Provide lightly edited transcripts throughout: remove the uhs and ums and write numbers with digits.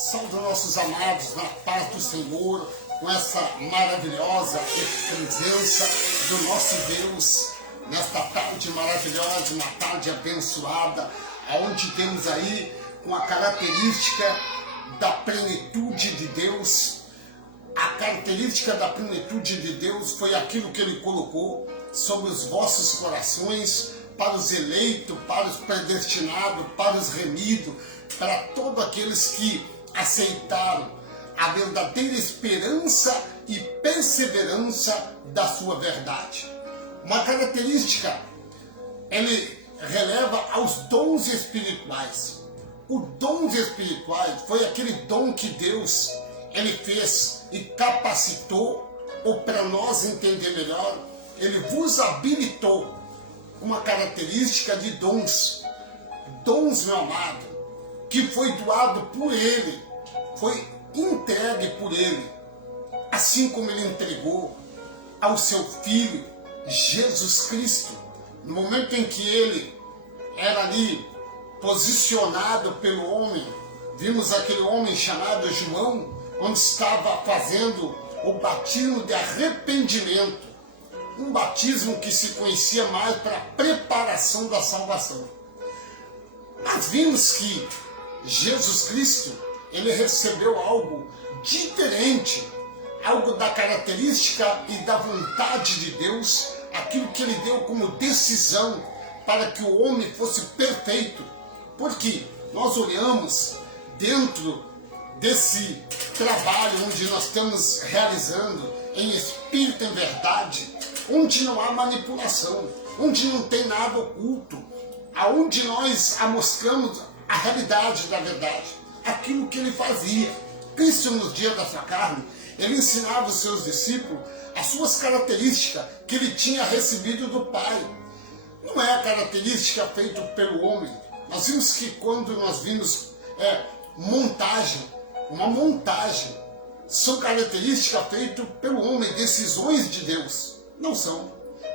Saúdo nossos amados na paz do Senhor, com essa maravilhosa presença do nosso Deus, nesta tarde maravilhosa, uma tarde abençoada, onde temos aí com a característica da plenitude de Deus. A característica da plenitude de Deus foi aquilo que Ele colocou sobre os vossos corações, para os eleitos, para os predestinados, para os remidos, para todos aqueles que aceitaram a verdadeira esperança e perseverança da sua verdade. Uma característica, ele releva aos dons espirituais. Os dons espirituais foi aquele dom que Deus ele fez e capacitou, ou para nós entender melhor, ele vos habilitou. Uma característica de dons, meu amado, que foi doado por Ele, foi entregue por Ele, assim como Ele entregou ao seu Filho, Jesus Cristo, no momento em que Ele era ali posicionado pelo homem. Vimos aquele homem chamado João, onde estava fazendo o batismo de arrependimento, um batismo que se conhecia mais para a preparação da salvação. Mas vimos que Jesus Cristo, ele recebeu algo diferente, algo da característica e da vontade de Deus, aquilo que ele deu como decisão para que o homem fosse perfeito. Porque nós olhamos dentro desse trabalho onde nós estamos realizando em espírito e em verdade, onde não há manipulação, onde não tem nada oculto, aonde nós mostramos a realidade da verdade, aquilo que ele fazia. Cristo, nos dias da sua carne, ele ensinava os seus discípulos as suas características que ele tinha recebido do Pai. Não é a característica feita pelo homem. Nós vimos que quando nós vimos uma montagem, são características feitas pelo homem, decisões de Deus. Não são,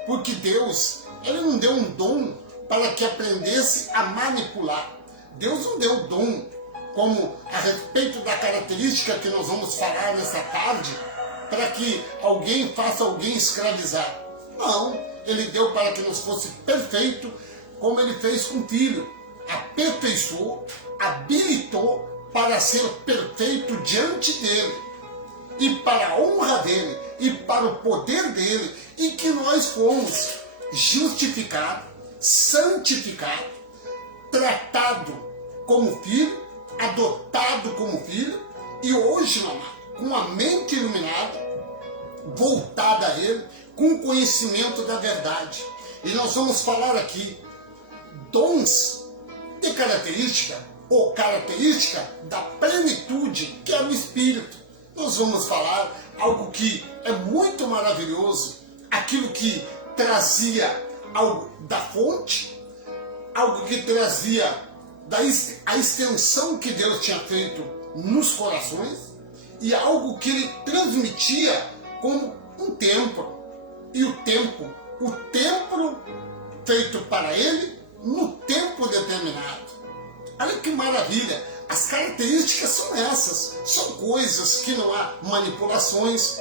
porque Deus, ele não deu um dom para que aprendesse a manipular. Deus não deu dom como a respeito da característica que nós vamos falar nessa tarde, para que alguém faça alguém escravizar. Não, ele deu para que nós fosse perfeito, como ele fez com o Filho. Aperfeiçoou, habilitou para ser perfeito diante dele, e para a honra dele, e para o poder dele, e que nós fomos justificados, santificados, tratado como filho, adotado como filho, e hoje, meu amado, com a mente iluminada, voltada a Ele, com conhecimento da verdade. E nós vamos falar aqui dons de característica, ou característica da plenitude, que é o Espírito. Nós vamos falar algo que é muito maravilhoso, aquilo que trazia algo da fonte, algo que trazia a extensão que Deus tinha feito nos corações, e algo que ele transmitia como um templo. E o templo feito para ele no tempo determinado. Olha que maravilha! As características são essas, são coisas que não há manipulações.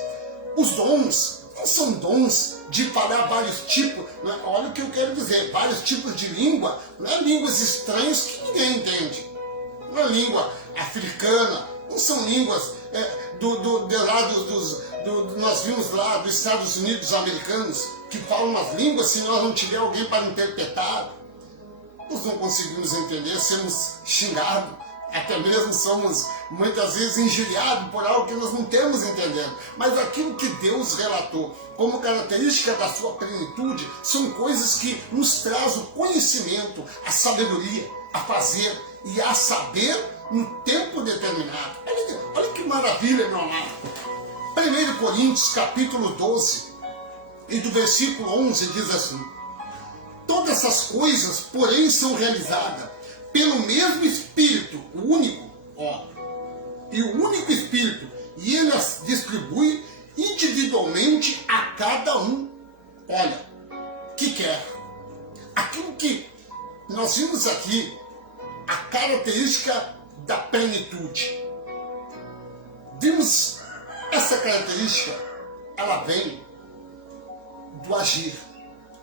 Os dons não são dons de falar vários tipos, não é? Olha o que eu quero dizer, vários tipos de língua, não é línguas estranhas que ninguém entende. Não é língua africana, não são línguas nós vimos lá dos Estados Unidos americanos, que falam umas línguas, se nós não tiver alguém para interpretar, nós não conseguimos entender, sermos xingados, até mesmo somos muitas vezes injuriados por algo que nós não temos entendendo. Mas aquilo que Deus relatou como característica da sua plenitude são coisas que nos trazem o conhecimento, a sabedoria, a fazer e a saber no tempo determinado. Olha que maravilha, meu amado. 1 Coríntios capítulo 12 e do versículo 11 diz assim: todas essas coisas, porém, são realizadas pelo mesmo Espírito, o único, e o único Espírito, e ele as distribui individualmente a cada um, que quer. Aquilo que nós vimos aqui, a característica da plenitude. vimos essa característica, ela vem do agir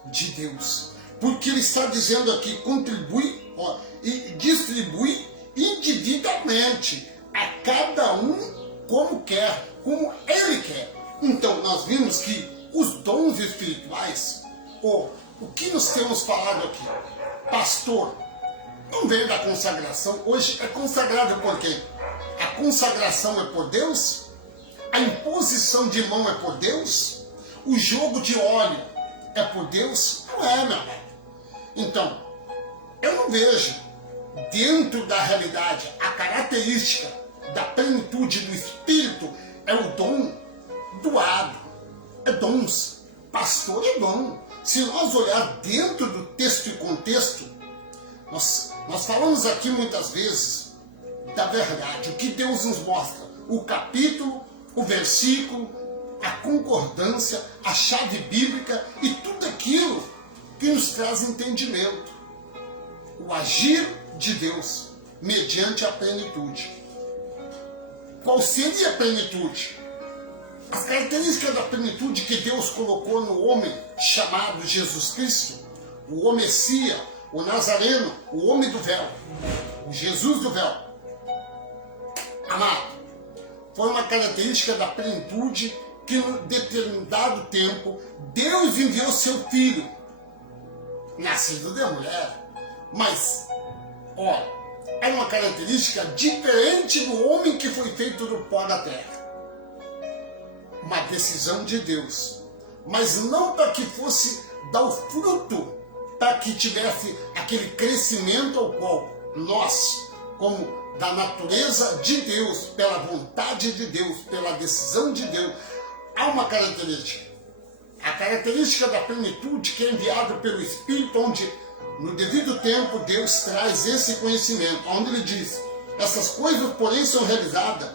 de Deus. Porque ele está dizendo aqui, contribui e distribui individualmente a cada um como quer, como ele quer. Então nós vimos que os dons espirituais, o que nós temos falado aqui, pastor, não veio da consagração, hoje é consagrado por quê? A consagração é por Deus, a imposição de mão é por Deus, o jogo de óleo é por Deus? Não é, meu amado. Então, eu não vejo dentro da realidade a característica da plenitude do Espírito é o dom doado, é dons, pastor é dom. Se nós olhar dentro do texto e contexto, nós falamos aqui muitas vezes da verdade, o que Deus nos mostra, o capítulo, o versículo, a concordância, a chave bíblica e tudo aquilo que nos traz entendimento. O agir de Deus mediante a plenitude. Qual seria a plenitude? As características da plenitude que Deus colocou no homem chamado Jesus Cristo, o homem Messias, o Nazareno, o homem do véu, o Jesus do véu. Amado, foi uma característica da plenitude que em determinado tempo Deus enviou seu filho, nascido de mulher, mas, olha, é uma característica diferente do homem que foi feito do pó da terra. Uma decisão de Deus, mas não para que fosse dar o fruto, para que tivesse aquele crescimento ao qual nós, como da natureza de Deus, pela vontade de Deus, pela decisão de Deus, há uma característica. A característica da plenitude que é enviada pelo Espírito, onde no devido tempo Deus traz esse conhecimento, onde ele diz, essas coisas porém são realizadas,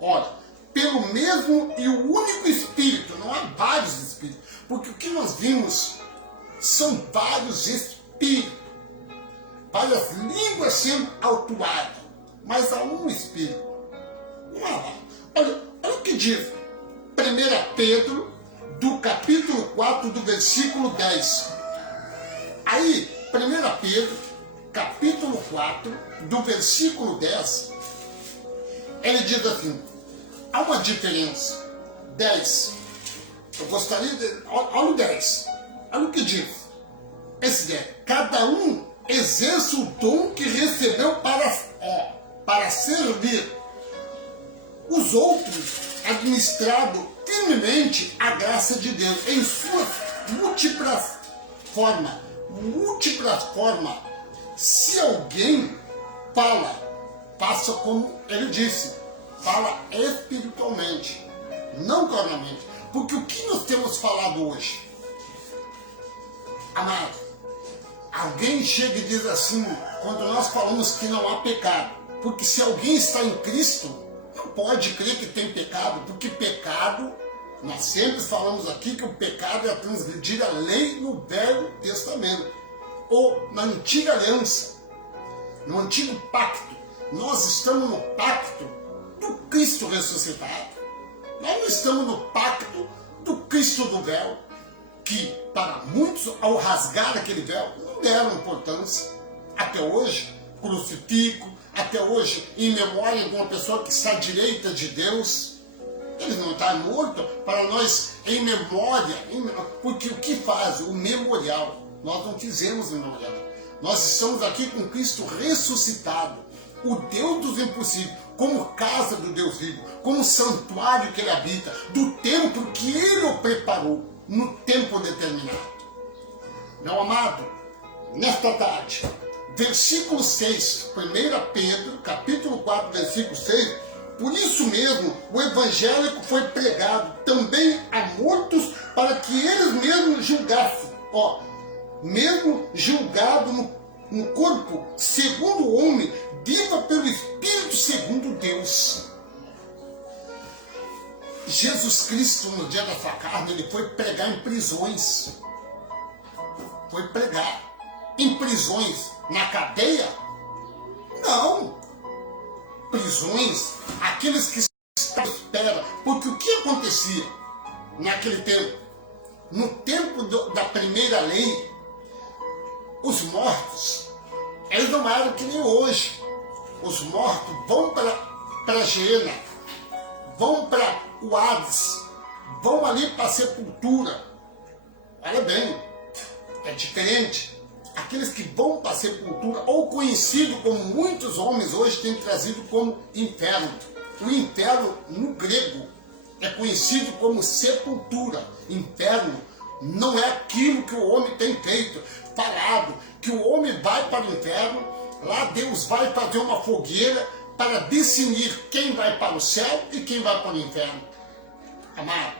olha, pelo mesmo e o único Espírito, não há vários Espíritos, porque o que nós vimos são vários Espíritos, várias línguas sendo autuadas, mas há um Espírito, não há vários. Olha o que diz 1 Pedro, do capítulo 4, do versículo 10. Aí, 1 Pedro, capítulo 4, do versículo 10, ele diz assim, há uma diferença. 10. Eu gostaria de... Olha o 10. Olha o que diz. Esse 10. Cada um exerce o dom que recebeu para servir os outros, administrado firmemente a graça de Deus em suas múltiplas formas. Se alguém fala, faça como ele disse, fala espiritualmente, não carnalmente. Porque o que nós temos falado hoje? Amado, alguém chega e diz assim, quando nós falamos que não há pecado, porque se alguém está em Cristo, não pode crer que tem pecado, porque pecado, nós sempre falamos aqui que o pecado é transgredir a lei no Velho Testamento, ou na Antiga Aliança, no Antigo Pacto. Nós estamos no pacto do Cristo ressuscitado. Nós não estamos no pacto do Cristo do véu, que para muitos, ao rasgar aquele véu, não deram importância. Até hoje, crucifico, até hoje, em memória de uma pessoa que está à direita de Deus, ele não está morto, para nós, em memória, porque o que faz? O memorial. Nós não fizemos o memorial. Nós estamos aqui com Cristo ressuscitado, o Deus dos impossíveis, como casa do Deus vivo, como santuário que ele habita, do templo que ele o preparou, no tempo determinado. Meu amado, nesta tarde, versículo 6, 1 Pedro, capítulo 4, versículo 6, por isso mesmo o evangélico foi pregado também a mortos para que eles mesmos julgassem, mesmo julgado no corpo, segundo o homem, viva pelo Espírito segundo Deus. Jesus Cristo, no dia da sua carne, ele foi pregar em prisões. Foi pregar em prisões, na cadeia? Não. Prisões, aqueles que estão acontecia naquele tempo? No tempo da primeira lei, os mortos, eles não eram que nem hoje. Os mortos vão para a Geena, vão para o Hades, vão ali para a sepultura. Olha bem, é diferente. Aqueles que vão para a sepultura, ou conhecido como muitos homens hoje têm trazido como inferno. O inferno, no grego, é conhecido como sepultura. Inferno não é aquilo que o homem tem feito, falado, que o homem vai para o inferno, lá Deus vai fazer uma fogueira para decidir quem vai para o céu e quem vai para o inferno. Amado,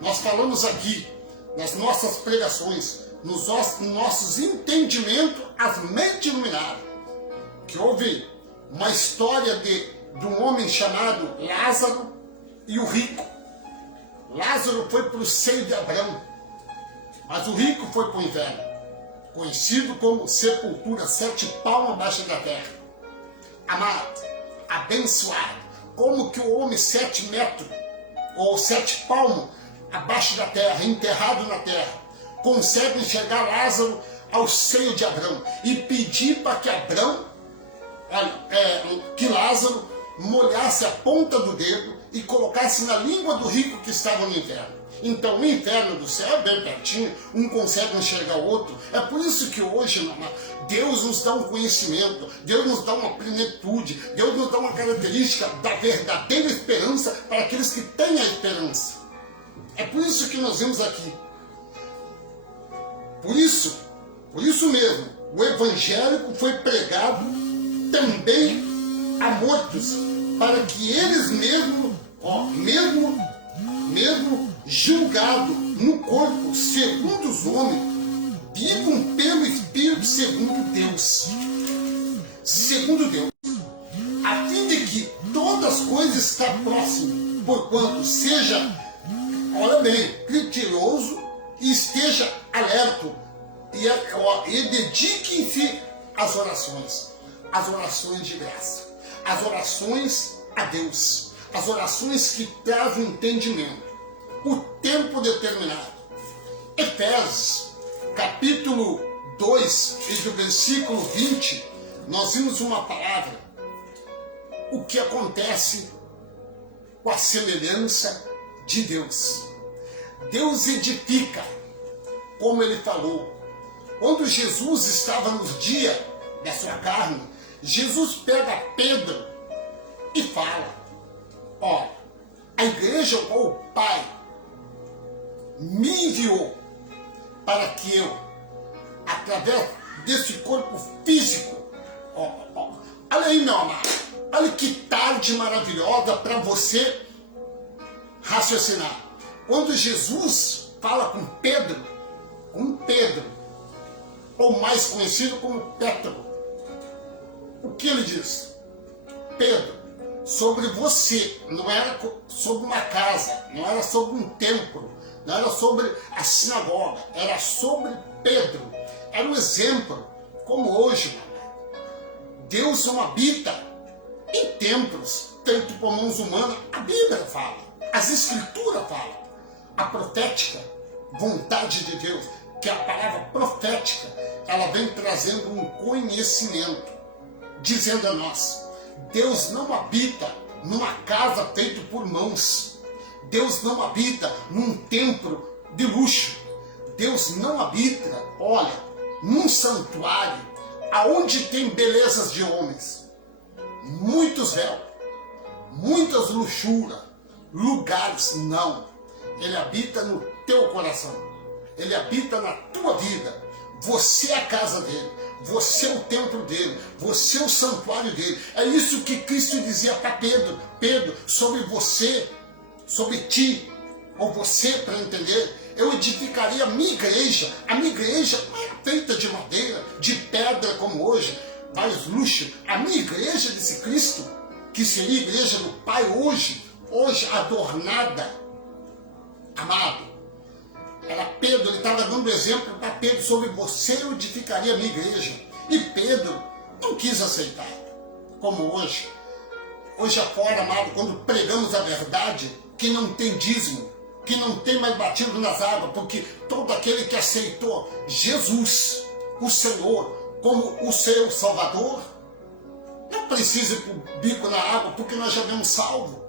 nós falamos aqui, nas nossas pregações, nos nossos entendimentos, as mentes iluminadas, que houve uma história de um homem chamado Lázaro e o rico. Lázaro foi para o seio de Abraão, mas o rico foi para o inferno, conhecido como sepultura, 7 palmos abaixo da terra. Amado, abençoado, como que o homem 7 metros, ou 7 palmos abaixo da terra, enterrado na terra, consegue enxergar Lázaro ao seio de Abraão e pedir para que que Lázaro molhasse a ponta do dedo e colocasse na língua do rico que estava no inferno. Então o inferno do céu é bem pertinho, um consegue enxergar o outro. É por isso que hoje, Deus nos dá um conhecimento, Deus nos dá uma plenitude, Deus nos dá uma característica da verdadeira esperança para aqueles que têm a esperança. É por isso que nós vemos aqui. Por isso mesmo, o evangélico foi pregado também a mortos, para que eles mesmo julgados no corpo, segundo os homens, vivam pelo Espírito segundo Deus. Segundo Deus. A fim de que todas as coisas estão próximas, porquanto seja, olha bem, criterioso e esteja alerta e dediquem-se às orações de graça, as orações a Deus, as orações que trazem entendimento, o tempo determinado. Efésios, capítulo 2, e do versículo 20, nós vimos uma palavra, o que acontece com a semelhança de Deus. Deus edifica, como ele falou. Quando Jesus estava nos dias da sua carne, Jesus pega Pedro e fala: ó, a igreja, ou o Pai, me enviou para que eu, através desse corpo físico, olha aí, meu amado, olha que tarde maravilhosa para você raciocinar. Quando Jesus fala com Pedro, ou mais conhecido como Petro, o que ele diz? Pedro, sobre você, não era sobre uma casa, não era sobre um templo, não era sobre a sinagoga, era sobre Pedro. Era um exemplo, como hoje, Deus não habita em templos feito por mãos humanas. A Bíblia fala, as Escrituras falam, a profética vontade de Deus, que é a palavra profética, ela vem trazendo um conhecimento, dizendo a nós: Deus não habita numa casa feita por mãos, Deus não habita num templo de luxo, Deus não habita, olha, num santuário aonde tem belezas de homens, muitos véus, muitas luxúrias, lugares. Não, ele habita no teu coração, ele habita na tua vida. Você é a casa dele, você é o templo dele, você é o santuário dele. É isso que Cristo dizia para Pedro: Pedro, sobre você, sobre ti, ou você, para entender, eu edificaria a minha igreja. A minha igreja não é feita de madeira, de pedra como hoje, vários luxos. A minha igreja, disse Cristo, que seria a igreja do Pai hoje adornada, amado. Era Pedro, ele estava dando exemplo para Pedro: sobre você eu edificaria a minha igreja. E Pedro não quis aceitar, como hoje. Hoje afora, amado, quando pregamos a verdade, que não tem dízimo, que não tem mais batismo nas águas, porque todo aquele que aceitou Jesus, o Senhor, como o seu Salvador, não precisa ir para o bico na água, porque nós já vemos salvo,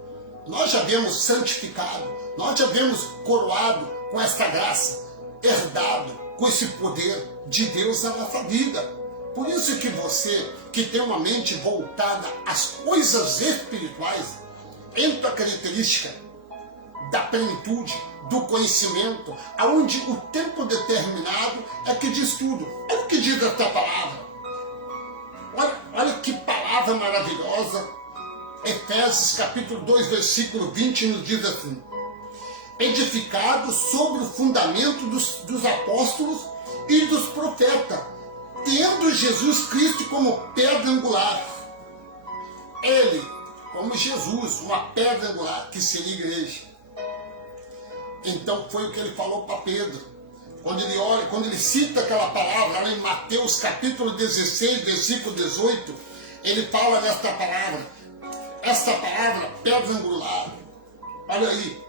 nós já vemos santificado, nós já vemos coroado com esta graça, herdado com esse poder de Deus na nossa vida. Por isso que você, que tem uma mente voltada às coisas espirituais, entra a característica da plenitude, do conhecimento, aonde o tempo determinado é que diz tudo. Olha o que diz esta palavra. Olha que palavra maravilhosa. Efésios capítulo 2, versículo 20 nos diz assim: edificado sobre o fundamento dos apóstolos e dos profetas, tendo Jesus Cristo como pedra angular. Ele, como Jesus, uma pedra angular, que seria a igreja. Então foi o que ele falou para Pedro. Quando ele olha, quando ele cita aquela palavra lá em Mateus capítulo 16, versículo 18, ele fala nesta palavra. Esta palavra, pedra angular. Olha aí,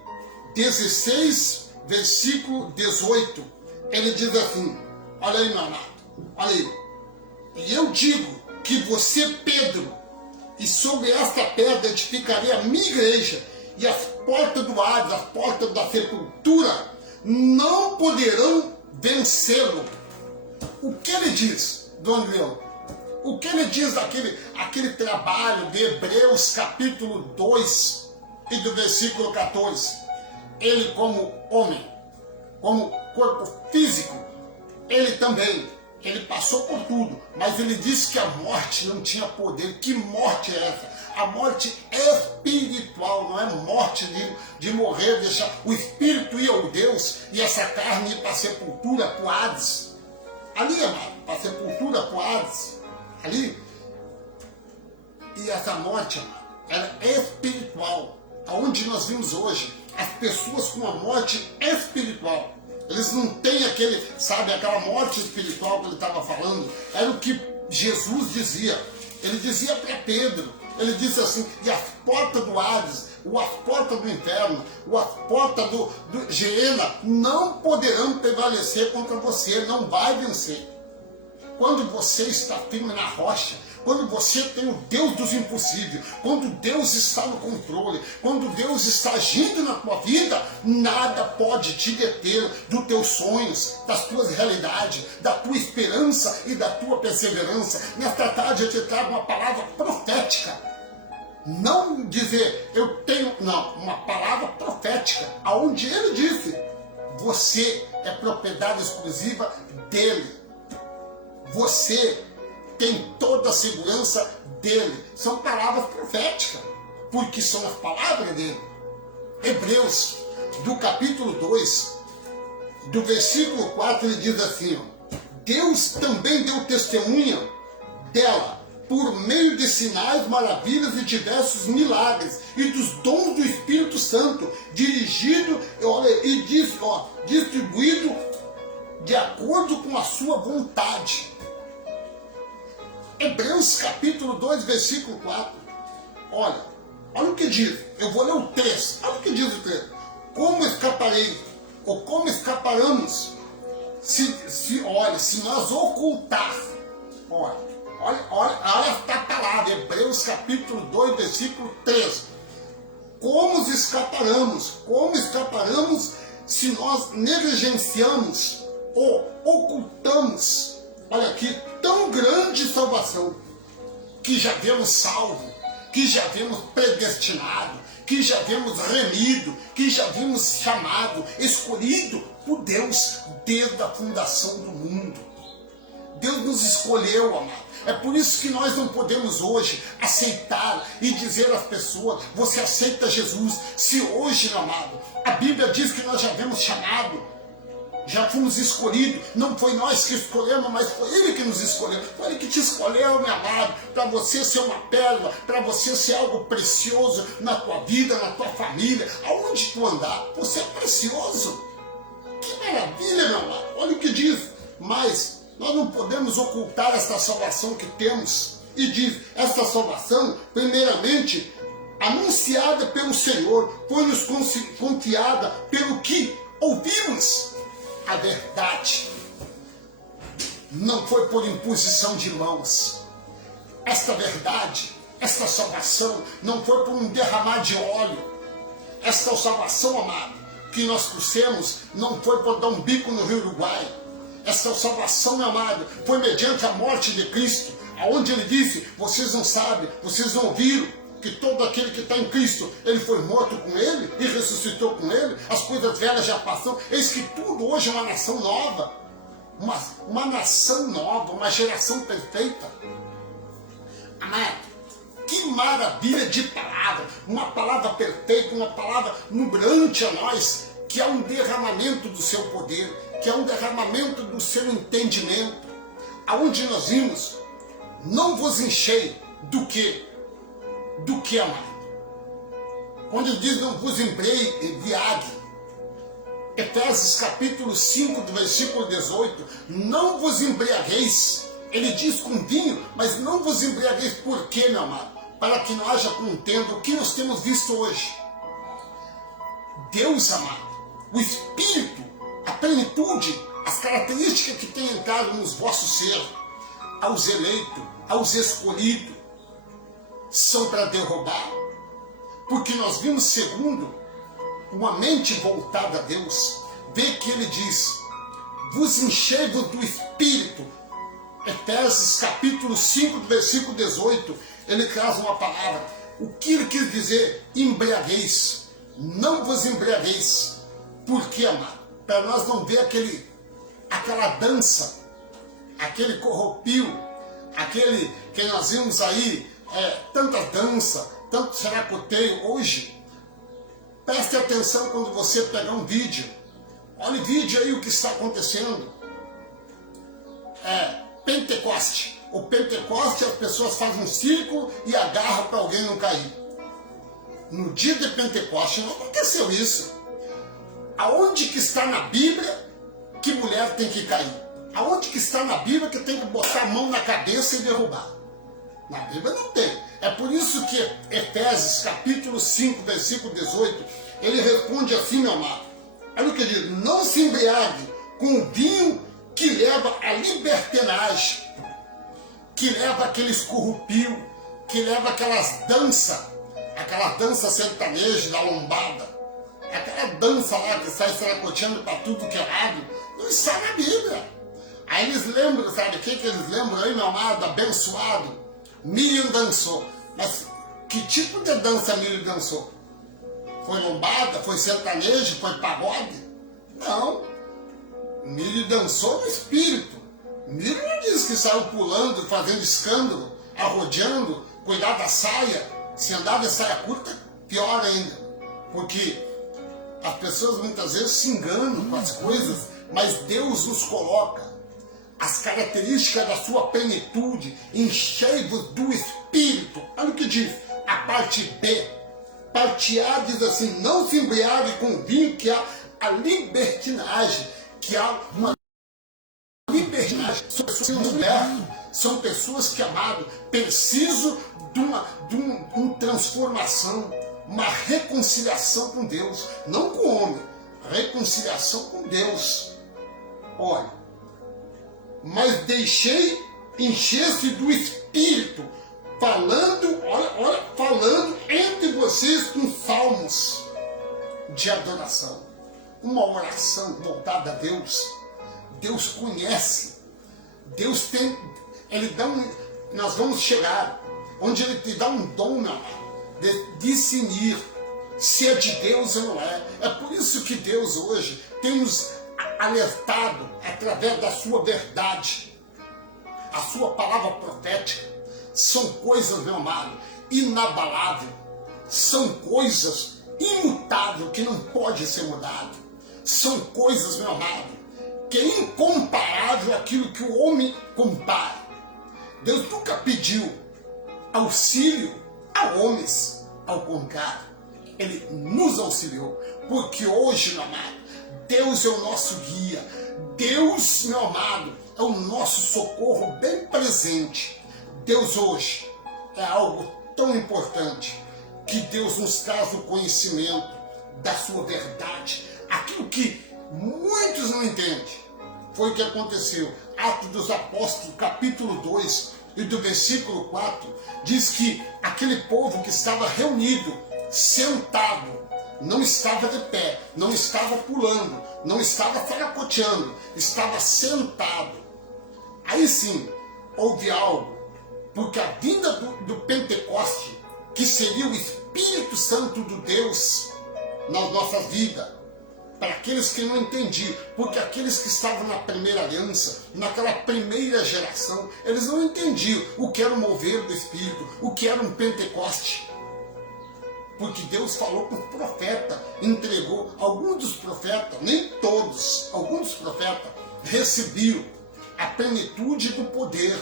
16, versículo 18. Ele diz assim, olha aí, meu amado, olha aí. E eu digo que você, Pedro, e sobre esta pedra edificarei a minha igreja, e as portas do Hades, as portas da sepultura, não poderão vencê-lo. O que ele diz, Dom Leão? O que ele diz aquele trabalho de Hebreus capítulo 2 e do versículo 14? Ele como homem, como corpo físico, ele também, ele passou por tudo, mas ele disse que a morte não tinha poder. Que morte é essa? A morte espiritual, não é morte de morrer, deixar o espírito ir ao Deus e essa carne ir para a sepultura, para o Hades. Ali, amado, para a sepultura, para o Hades. Ali. E essa morte, amado, era espiritual. Aonde nós vimos hoje, as pessoas com a morte espiritual. Eles não têm aquela morte espiritual que ele estava falando. Era o que Jesus dizia. Ele dizia para Pedro, ele disse assim, e as portas do Hades, ou as portas do inferno, ou as portas do Geena, não poderão prevalecer contra você, não vai vencer. Quando você está firme na rocha, quando você tem o Deus dos impossíveis, quando Deus está no controle, quando Deus está agindo na tua vida, nada pode te deter dos teus sonhos, das tuas realidades, da tua esperança e da tua perseverança. Nesta tarde eu te trago uma palavra profética. Não dizer, eu tenho, não, uma palavra profética, aonde ele disse, você é propriedade exclusiva dele. Você tem toda a segurança dele. São palavras proféticas, porque são as palavras dele. Hebreus, do capítulo 2, do versículo 4, ele diz assim, ó, Deus também deu testemunha dela, por meio de sinais, maravilhas e diversos milagres, e dos dons do Espírito Santo, dirigido e distribuído de acordo com a sua vontade. Hebreus capítulo 2, versículo 4. Olha o que diz. Eu vou ler o 3. Olha o que diz o 3. Como escaparei, ou como escaparemos, se nós ocultar. Olha esta palavra, Hebreus capítulo 2, versículo 3. Como escaparemos se nós negligenciamos ou ocultamos, olha aqui, tão grande salvação, que já vemos salvo, que já vemos predestinado, que já vemos remido, que já vimos chamado, escolhido por Deus desde a fundação do mundo. Deus nos escolheu, amado. É por isso que nós não podemos hoje aceitar e dizer às pessoas, você aceita Jesus, se hoje, amado, a Bíblia diz que nós já vemos chamado, já fomos escolhidos, não foi nós que escolhemos, mas foi Ele que nos escolheu, foi Ele que te escolheu, meu amado, para você ser uma pérola, para você ser algo precioso na tua vida, na tua família, aonde tu andar, você é precioso. Que maravilha, meu amado, olha o que diz, mas nós não podemos ocultar esta salvação que temos, e diz, esta salvação, primeiramente, anunciada pelo Senhor, foi-nos confiada pelo que ouvimos. A verdade não foi por imposição de mãos. Esta verdade, esta salvação, não foi por um derramar de óleo. Esta salvação, amado, que nós trouxemos, não foi por dar um bico no Rio Uruguai. Esta salvação, meu amado, foi mediante a morte de Cristo, aonde ele disse: vocês não sabem, vocês não ouviram, que todo aquele que está em Cristo, ele foi morto com ele e ressuscitou com ele, as coisas velhas já passaram, eis que tudo hoje é uma nação nova, uma nação nova, uma geração perfeita. Amado, que maravilha de palavra, uma palavra perfeita, uma palavra nublante a nós, que é um derramamento do seu poder, que é um derramamento do seu entendimento, aonde nós vimos: não vos enchei do que, amado. Quando ele diz não vos embriague, Efésios capítulo 5, do versículo 18, não vos embriagueis. Ele diz com vinho, mas não vos embriagueis. Por quê, meu amado? Para que não haja contenda. O que nós temos visto hoje? Deus, amado, o Espírito, a plenitude, as características que tem entrado nos vossos ser, aos eleitos, aos escolhidos, são para derrubar. Porque nós vimos, segundo uma mente voltada a Deus, vê que ele diz: vos enchei-vos do Espírito. Efésios capítulo 5, do versículo 18, ele traz uma palavra. O que ele quis dizer? Embriagueis. Não vos embriagueis. Por quê, amado? Para nós não ver aquela dança, aquele corrupio, aquele que nós vimos aí, tanta dança, tanto saracoteio hoje. Preste atenção quando você pegar um vídeo. Olha o vídeo aí, o que está acontecendo. Pentecoste. O Pentecoste, as pessoas fazem um círculo e agarram para alguém não cair. No dia de Pentecoste não aconteceu isso. Aonde que está na Bíblia que mulher tem que cair? Aonde que está na Bíblia que tem que botar a mão na cabeça e derrubar? Na Bíblia não tem. É por isso que Efésios capítulo 5, versículo 18, ele responde assim, meu amado. Olha o que ele diz: não se embriague com o vinho que leva à libertinagem, que leva aqueles corrupio, que leva aquela dança sertaneja da lombada, aquela dança lá que sai saracoteando para tudo que é lado, não está na Bíblia. Aí eles lembram, sabe o que eles lembram aí, meu amado, abençoado? Miriam dançou. Mas que tipo de dança Miriam dançou? Foi lombada? Foi sertanejo? Foi pagode? Não. Miriam dançou no espírito. Miriam não diz que saiu pulando, fazendo escândalo, arrodeando, cuidar da saia. Se andar de saia curta, pior ainda. Porque as pessoas muitas vezes se enganam com as coisas, mas Deus nos coloca as características da sua plenitude, enchei-vos do Espírito. Olha o que diz a parte B. Parte A diz assim: não se embriague com vinho, que há a libertinagem, que há uma libertinagem. São pessoas libertas, são pessoas que, amado, precisam de uma transformação, uma reconciliação com Deus, não com o homem, reconciliação com Deus. Olha, mas deixei encher-se do Espírito, falando entre vocês com salmos de adoração, uma oração voltada a Deus. Deus conhece, Deus tem, Ele dá nós vamos chegar onde Ele te dá um dom, meu amado, de discernir se é de Deus ou não é. É por isso que Deus hoje tem nos alertado através da sua verdade, a sua palavra profética. São coisas, meu amado, inabaláveis, são coisas imutáveis que não pode ser mudado, são coisas, meu amado, que é incomparável aquilo que o homem compara. Deus nunca pediu auxílio a homens, ao contrário, Ele nos auxiliou, porque hoje, meu amado, Deus é o nosso guia. Deus, meu amado, é o nosso socorro bem presente. Deus hoje é algo tão importante. que Deus nos traz o conhecimento da sua verdade. Aquilo que muitos não entendem. Foi o que aconteceu. Atos dos Apóstolos, capítulo 2, e do versículo 4, diz que aquele povo que estava reunido, sentado, não estava de pé, não estava pulando, não estava saracoteando, estava sentado. Aí sim, houve algo, porque a vinda do Pentecoste, que seria o Espírito Santo do Deus nas nossas vidas, para aqueles que não entendiam, porque aqueles que estavam na primeira aliança, naquela primeira geração, eles não entendiam o que era o mover do Espírito, o que era um Pentecoste. Porque Deus falou com o profeta, entregou. Alguns dos profetas, nem todos, alguns dos profetas recebiam a plenitude do poder.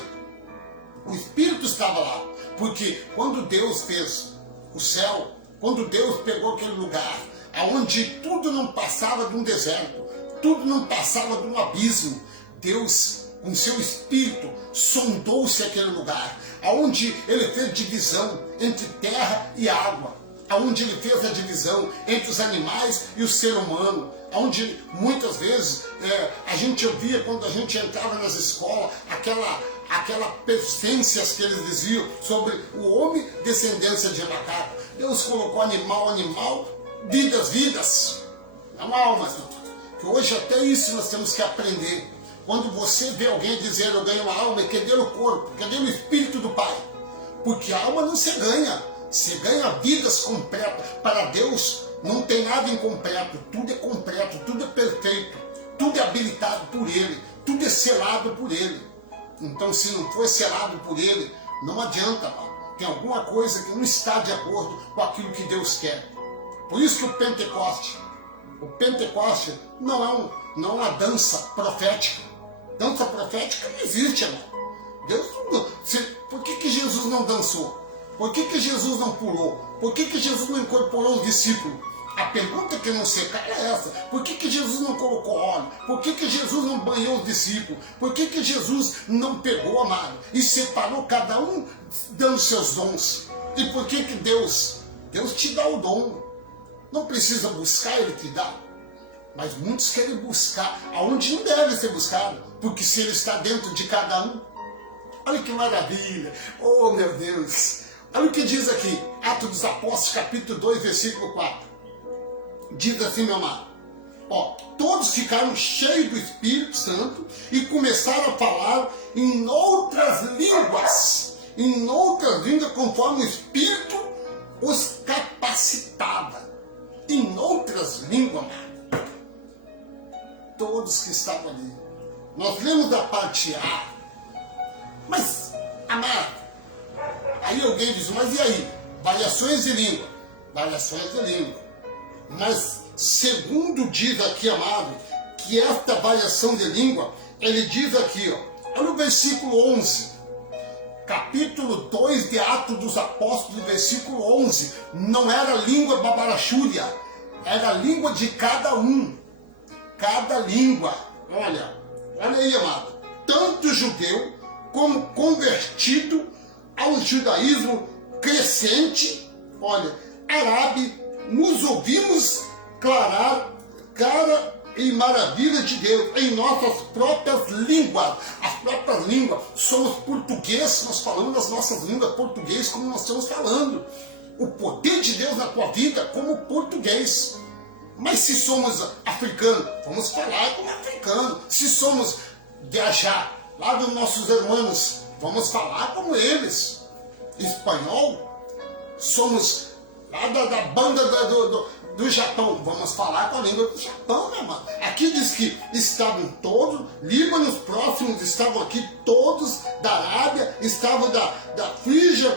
O Espírito estava lá, porque quando Deus fez o céu, quando Deus pegou aquele lugar, aonde tudo não passava de um deserto, tudo não passava de um abismo, Deus, com seu Espírito, sondou-se aquele lugar, aonde Ele fez divisão entre terra e água, aonde Ele fez a divisão entre os animais e o ser humano, aonde muitas vezes a gente ouvia quando a gente entrava nas escolas, aquela persências que eles diziam sobre o homem descendência de macaco. Deus colocou animal, vidas, não almas. Que hoje até isso nós temos que aprender. Quando você vê alguém dizer eu ganho uma alma, cadê o corpo? Cadê o Espírito do Pai? Porque a alma não se ganha, se ganha vidas completas. Para Deus não tem nada incompleto, tudo é completo, tudo é perfeito, tudo é habilitado por Ele, tudo é selado por Ele. Então se não for selado por Ele, não adianta, mano. Tem alguma coisa que não está de acordo com aquilo que Deus quer. Por isso que o Pentecoste não é uma dança profética. Dança profética não existe, amor. Por que Jesus não dançou? Por que Jesus não pulou? Por que Jesus não incorporou os discípulos? A pergunta que não se cala é essa. Por que Jesus não colocou óleo? Por que Jesus não banhou os discípulos? Por que Jesus não pegou, amado, e separou cada um dando seus dons? E por que Deus te dá o dom? Não precisa buscar, Ele te dá. Mas muitos querem buscar aonde não deve ser buscado, porque se Ele está dentro de cada um, olha que maravilha, oh meu Deus, olha o que diz aqui, Atos dos Apóstolos, capítulo 2, versículo 4, diz assim, meu amado, todos ficaram cheios do Espírito Santo e começaram a falar em outras línguas, conforme o Espírito os capacitava, em outras línguas, amado. Todos que estavam ali. Nós lemos da parte A, mas, amado, aí alguém diz, mas e aí? Variações de língua. Variações de língua. Mas, segundo diz aqui, amado, que esta variação de língua, ele diz aqui, olha o versículo 11, capítulo 2 de Atos dos Apóstolos, versículo 11, não era língua babarachúria, era a língua de cada um. Cada língua, olha aí, amado, tanto judeu como convertido ao judaísmo crescente, olha, árabe, nos ouvimos clarar cara e maravilha de Deus em nossas próprias línguas. As próprias línguas, somos portugueses, nós falamos as nossas línguas português como nós estamos falando. O poder de Deus na tua vida como português. Mas se somos africanos, vamos falar como africano. Se somos viajar lá dos nossos irmãos, vamos falar como eles. Espanhol, somos lá da banda do Japão, vamos falar com a língua do Japão, meu irmão. Aqui diz que estavam todos, Líbanos próximos, estavam aqui todos da Arábia, estavam da Frígia,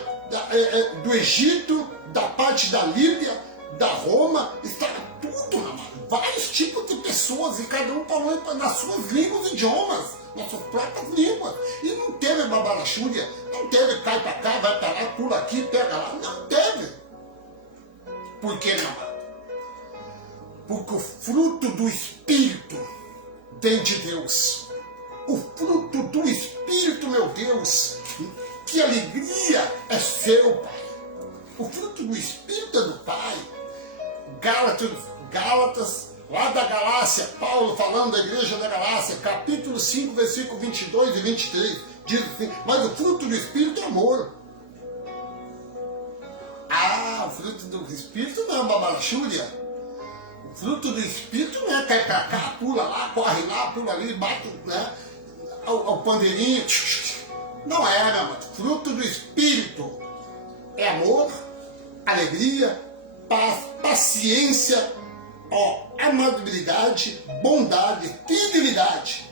do Egito, da parte da Líbia, da Roma, estava tudo, meu irmão. Vários tipos de pessoas e cada um falando nas suas línguas e idiomas, nas suas próprias línguas. E não teve babarachúria, não teve cai pra cá, vai pra lá, pula aqui, pega lá, não teve. Por que, meu irmão? Porque o fruto do Espírito vem de Deus. O fruto do Espírito, meu Deus, que alegria é seu, Pai. O fruto do Espírito vida do Pai. Gálatas, lá da Galácia, Paulo falando da igreja da Galácia, capítulo 5, versículo 22 e 23, diz assim: mas o fruto do Espírito é amor. Ah, o fruto do Espírito não é babalachúria. O fruto do Espírito não é cai pra cá, pula lá, corre lá, pula ali, bate, né, ao pandeirinho. Não é, meu amor. Fruto do Espírito é amor, alegria, paz, paciência, amabilidade, bondade, fidelidade,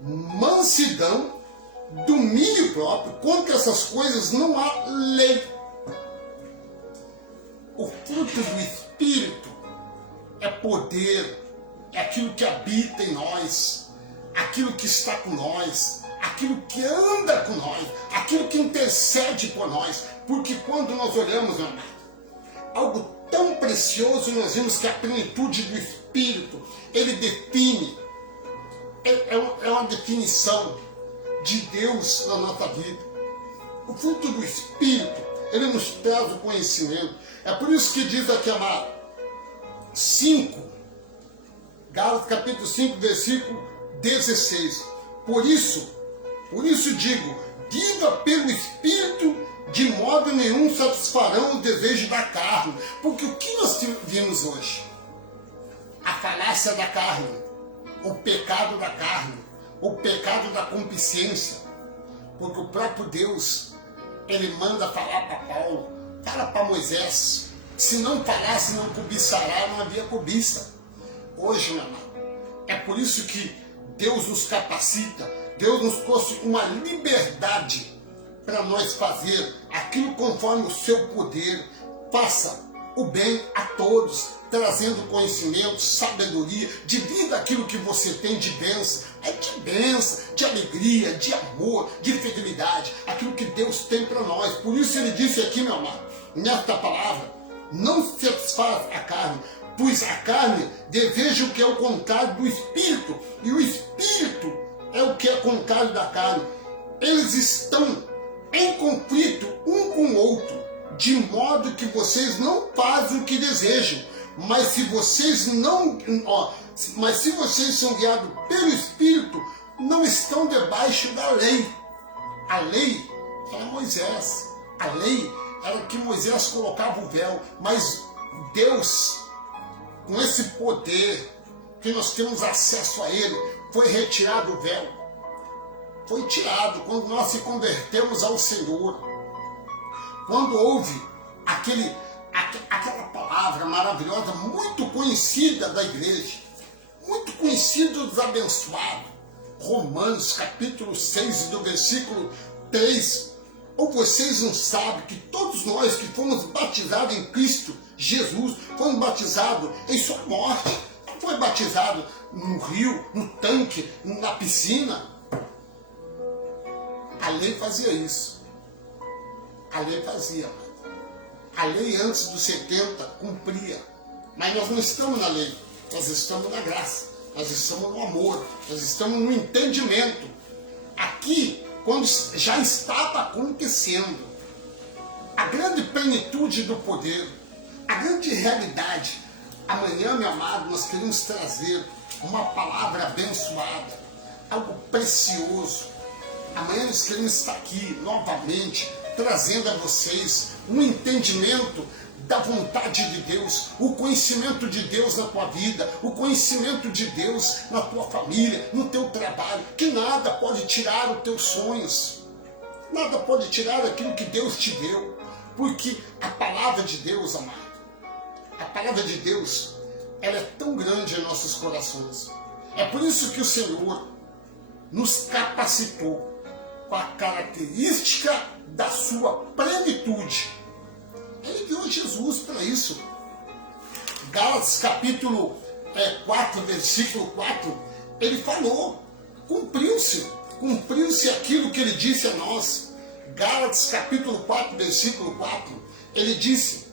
mansidão, domínio próprio. Contra essas coisas não há lei. O fruto do Espírito é poder, é aquilo que habita em nós, aquilo que está com nós, aquilo que anda com nós, aquilo que intercede por nós. Porque quando nós olhamos, meu amado, algo tão precioso, nós vimos que a plenitude do Espírito, ele define, é uma definição de Deus na nossa vida. O fruto do Espírito, ele nos traz o conhecimento. É por isso que diz aqui, amado, 5, Gálatas capítulo 5, versículo 16. Por isso digo, viva pelo Espírito, de modo nenhum satisfarão o desejo da carne. Porque o que nós vimos hoje? A falácia da carne, o pecado da carne, o pecado da concupiscência. Porque o próprio Deus, ele manda falar para Paulo, fala para Moisés, se não falasse, não cobiçará, não havia cobiça. Hoje, meu amado, é por isso que Deus nos capacita, Deus nos trouxe uma liberdade para nós fazer aquilo conforme o seu poder. Faça o bem a todos, trazendo conhecimento, sabedoria, divida aquilo que você tem de bênção, de alegria, de amor, de fidelidade, aquilo que Deus tem para nós. Por isso ele disse aqui, meu amado, nesta palavra, não se satisfaz a carne, pois a carne deseja o que é o contrário do Espírito, e o Espírito é o que é contrário da carne. Eles estão em conflito um com o outro, de modo que vocês não fazem o que desejam. Mas se vocês são guiados pelo Espírito, não estão debaixo da lei. A lei era Moisés. A lei era que Moisés colocava o véu. Mas Deus, com esse poder que nós temos acesso a Ele, foi retirado o véu. Foi tirado quando nós se convertemos ao Senhor. Quando houve aquela palavra maravilhosa, muito conhecida da igreja, muito conhecida dos abençoados, Romanos capítulo 6, do versículo 3. Ou vocês não sabem que todos nós que fomos batizados em Cristo Jesus, fomos batizados em sua morte. Não foi batizado no rio, no tanque, na piscina. A lei fazia isso. A lei fazia. A lei antes dos 70 cumpria. Mas nós não estamos na lei. Nós estamos na graça. Nós estamos no amor. Nós estamos no entendimento. Aqui, quando já estava acontecendo, a grande plenitude do poder, a grande realidade. Amanhã, meu amado, nós queremos trazer uma palavra abençoada, algo precioso. Amanhã nós queremos estar aqui novamente, trazendo a vocês um entendimento da vontade de Deus, o conhecimento de Deus na tua vida, o conhecimento de Deus na tua família, no teu trabalho, que nada pode tirar os teus sonhos, nada pode tirar aquilo que Deus te deu, porque a palavra de Deus, amado, a palavra de Deus, ela é tão grande em nossos corações. É por isso que o Senhor nos capacitou com a característica da sua plenitude. Ele deu Jesus para isso. Gálatas capítulo 4, versículo 4, ele falou, cumpriu-se aquilo que ele disse a nós. Gálatas capítulo 4, versículo 4, ele disse,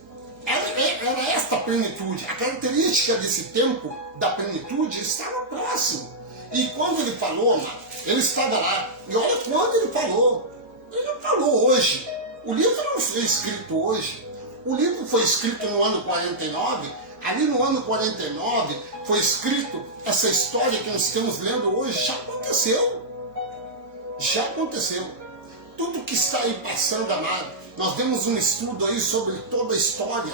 era esta plenitude. A característica desse tempo da plenitude estava próximo. E quando ele falou, amado, ele estava lá. E olha quando ele falou. Ele não falou hoje. O livro não foi escrito hoje. O livro foi escrito no ano 49, ali no ano 49 foi escrito essa história que nós estamos lendo hoje, já aconteceu. Já aconteceu. Tudo que está aí passando, amado, nós demos um estudo aí sobre toda a história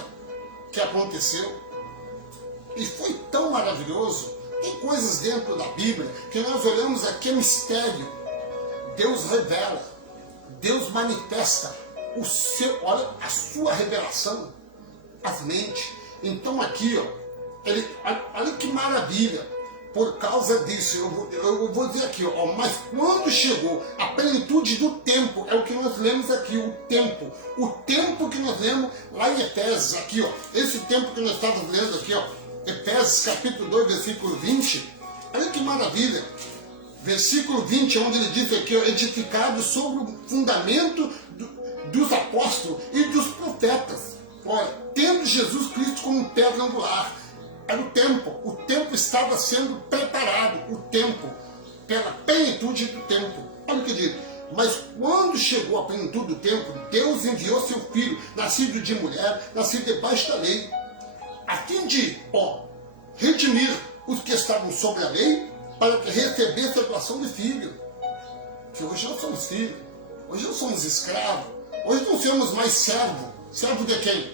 que aconteceu. E foi tão maravilhoso. Tem coisas dentro da Bíblia que nós olhamos aqui, é mistério. Deus revela, Deus manifesta o seu, olha, a sua revelação, as mentes. Então aqui, ó, olha que maravilha. Por causa disso, eu vou dizer aqui, ó, mas quando chegou a plenitude do tempo, é o que nós lemos aqui, o tempo que nós lemos lá em Efésios, aqui, ó, esse tempo que nós estávamos lendo aqui, ó, Efésios capítulo 2, versículo 20, olha que maravilha, versículo 20, onde ele diz aqui, ó, edificado sobre o fundamento dos apóstolos e dos profetas, olha, tendo Jesus Cristo como pedra angular. Era o tempo estava sendo preparado, o tempo, pela plenitude do tempo. Olha o que diz, mas quando chegou a plenitude do tempo, Deus enviou seu Filho, nascido de mulher, nascido debaixo da lei, a fim de, redimir os que estavam sobre a lei, para que recebesse a doação de filho. Que hoje nós somos filhos, hoje nós somos escravos, hoje não somos mais servo de quem?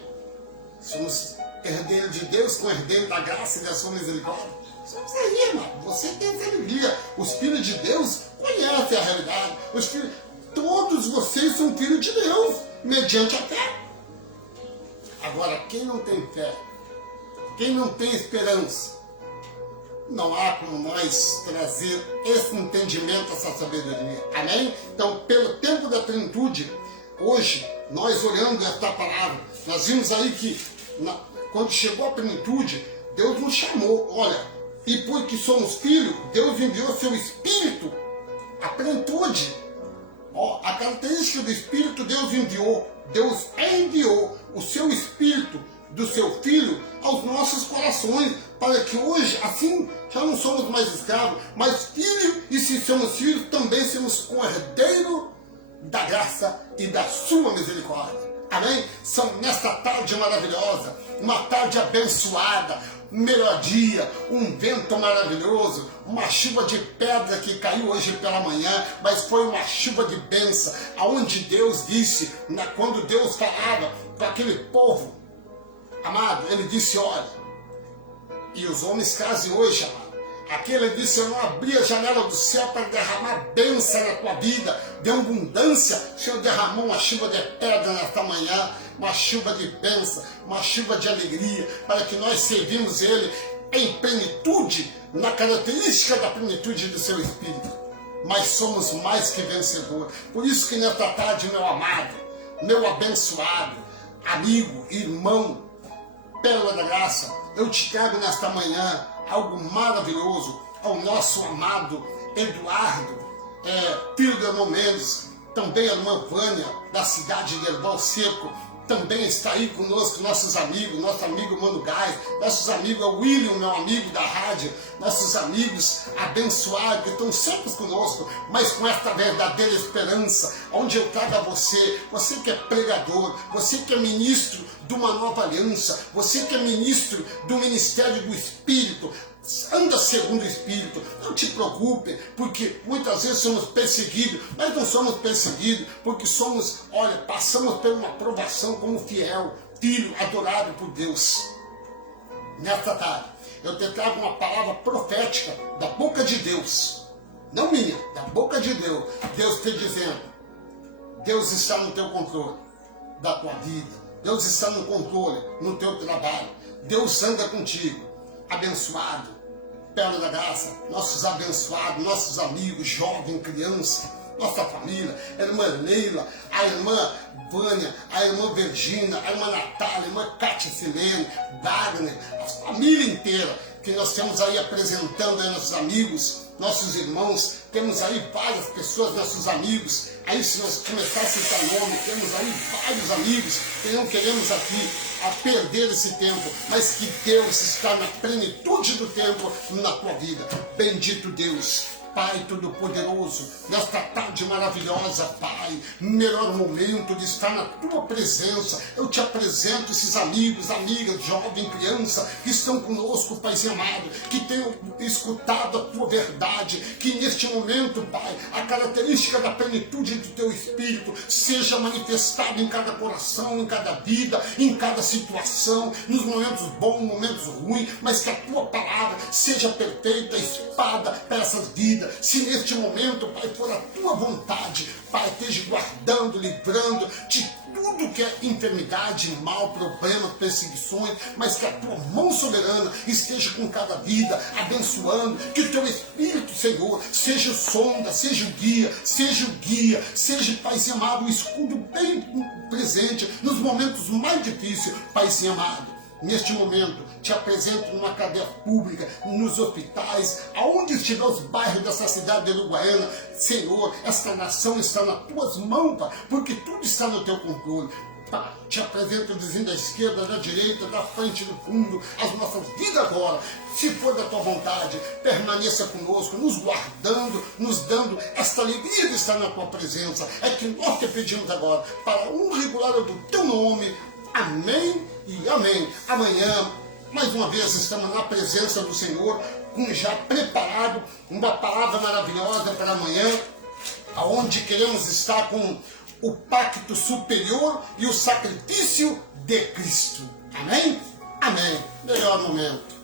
Somos herdeiro de Deus, com herdeiro da graça e da sua misericórdia. Somos aí, irmão. Você tem essa alegria. Os filhos de Deus conhecem a realidade. Todos vocês são filhos de Deus, mediante a fé. Agora, quem não tem fé, quem não tem esperança, não há como nós trazer esse entendimento, essa sabedoria. Amém? Então, pelo tempo da plenitude, hoje, nós olhando esta palavra, nós vimos aí que quando chegou a plenitude, Deus nos chamou, olha, e porque somos filhos, Deus enviou seu Espírito, a plenitude, a característica do Espírito Deus enviou o seu Espírito do seu Filho aos nossos corações, para que hoje, assim, já não somos mais escravos, mas filhos, e se somos filhos, também somos co-herdeiros da graça e da sua misericórdia. Amém? São nesta tarde maravilhosa, uma tarde abençoada, melhor dia, um vento maravilhoso, uma chuva de pedra que caiu hoje pela manhã, mas foi uma chuva de bênção, aonde Deus disse, quando Deus falava com aquele povo, amado, ele disse, olha, e os homens trazem hoje, amado, aqui ele disse, eu não abri a janela do céu para derramar bênção na tua vida, de abundância, o Senhor derramou uma chuva de pedra nesta manhã, uma chuva de bênção, uma chuva de alegria, para que nós servimos Ele em plenitude, na característica da plenitude do seu Espírito. Mas somos mais que vencedores. Por isso que nesta tarde, meu amado, meu abençoado, amigo, irmão, pérola da graça, eu te trago nesta manhã algo maravilhoso ao nosso amado Eduardo, filho do irmão Mendes, também a irmã Vânia, da cidade de Erval Seco, também está aí conosco, nossos amigos, nosso amigo Mano Gás, nossos amigos, o William, meu amigo da rádio, nossos amigos abençoados que estão sempre conosco, mas com esta verdadeira esperança, onde eu trago a você, você que é pregador, você que é ministro de uma nova aliança, você que é ministro do ministério do Espírito, anda segundo o Espírito, não te preocupe, porque muitas vezes somos perseguidos, mas não somos perseguidos, porque somos, olha, passamos por uma provação como fiel, filho adorado por Deus. Nesta tarde, eu te trago uma palavra profética da boca de Deus, não minha, da boca de Deus, Deus te dizendo, Deus está no teu controle da tua vida, Deus está no controle no teu trabalho, Deus anda contigo, abençoado, pérola da graça, nossos abençoados, nossos amigos, jovem, criança, nossa família, a irmã Leila, a irmã Vânia, a irmã Virgínia, a irmã Natália, a irmã Cátia Silene, Wagner, a família inteira que nós temos aí apresentando aí nossos amigos, nossos irmãos, temos aí várias pessoas, nossos amigos, aí se nós começarmos a citar nome, temos aí vários amigos que não queremos aqui a perder esse tempo, mas que Deus está na plenitude do tempo na tua vida. Bendito Deus, Pai Todo-Poderoso, nesta tarde maravilhosa, Pai, melhor momento de estar na Tua presença. Eu te apresento esses amigos, amigas, jovem, criança, que estão conosco, Paizinho amado, que tenham escutado a Tua verdade, que neste momento, Pai, a característica da plenitude do Teu Espírito seja manifestada em cada coração, em cada vida, em cada situação, nos momentos bons, momentos ruins, mas que a Tua palavra seja perfeita, espada para essas vidas. Se neste momento, Pai, for a Tua vontade, Pai, esteja guardando, livrando de tudo que é enfermidade, mal, problemas, perseguições, mas que a Tua mão soberana esteja com cada vida, abençoando, que o Teu Espírito, Senhor, seja o sonda, seja o guia, seja, Paizinho amado, o escudo bem presente nos momentos mais difíceis, Paizinho amado. Neste momento, te apresento numa cadeia pública, nos hospitais, aonde estiver os bairros dessa cidade de Uruguaiana. Senhor, esta nação está nas Tuas mãos, Pai, porque tudo está no Teu controle. Pai, te apresento o vizinho da esquerda, da direita, da frente, do fundo, as nossas vidas agora. Se for da Tua vontade, permaneça conosco, nos guardando, nos dando esta alegria de estar na Tua presença. É que nós te pedimos agora, para um regular do Teu nome. Amém e amém. Amanhã, mais uma vez, estamos na presença do Senhor, com já preparado uma palavra maravilhosa para amanhã, aonde queremos estar com o pacto superior e o sacrifício de Cristo. Amém? Amém. Melhor momento.